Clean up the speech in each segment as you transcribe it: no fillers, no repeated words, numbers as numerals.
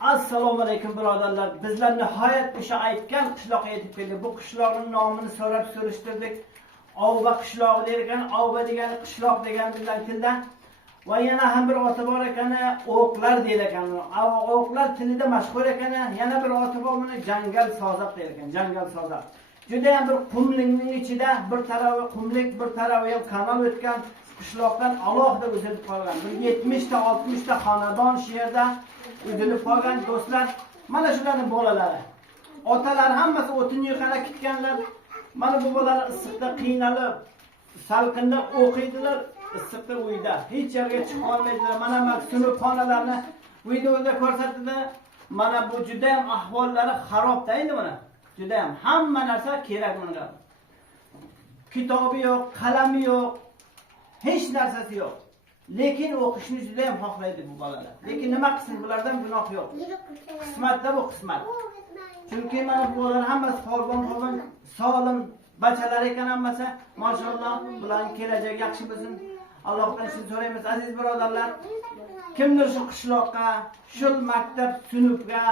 Assalomu alaykum birodarlar. Bizlar nihoyat o'sha aytgan qishloqqa yetib keldik. Bu qishloqning nomini so'rab surishtirdik. Ovba qishlog'i degan, Ovba degan qishloq degan bizlar tilda. Va yana ham bir oti bor ekan, o'qlar deyil ekan. O'qlar tilida mashhur ekan. Yana bir oti bor, buni jangal sozoq deyil ekan. Jangal sozoq. Juda ham bir qumlikning ichida bir tarafi qumlik, bir tarafi ham kanal o'tgan qishloqdan alohida o'zilib qolgan. Bir 70 ta 60 ta xonadon shu yerda o'zilib qolgan do'stlar. Mana shularning bolalari. Otalar hammasi o'tin yiqana kitganlar. Mana bu bolalar issiqda qiynalib, salqinda o'qiydilar, issiqda uyda. Hech yerga chiqa olmaydilar. Mana maksunub xonalarni videoda ko'rsatdi. Mana bu juda ham ahvollari xarobda endi mana. Juda ham hamma narsa kerak bunga. Kitobi yo'q, qalami yo'q, hech narsasi yo'q. Lekin o'qishni juda ham xohlaydi bu bolalar. Lekin nima qilsin, bulardan gunoh yo'q. Qismatda bu qismat. Chunki mana bu bolalar hammasi qolgan, sog'lom bachalar ekan hammasi. Mashalloh, bularning kelajagi yaxshi bo'lsin. Allohdan shuni so'raymiz, aziz birodarlar. Kimdir shu qishloqqa, shu maktab sinfga,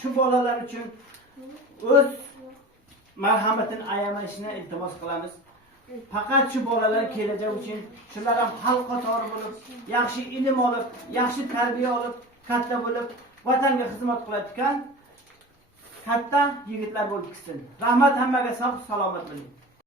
shu bolalar uchun o'z marhamatini ayamasini iltimos qilamiz. Faqat shu bolalar kelajak uchun shular ham xalq qatori bo'lib, yaxshi ilm olib, yaxshi tarbiya olib, katta bo'lib, vatanga xizmat qiladigan katta yigitlar bo'lib chiqsin. Rahmat hammaga, sog' salomat bo'ling.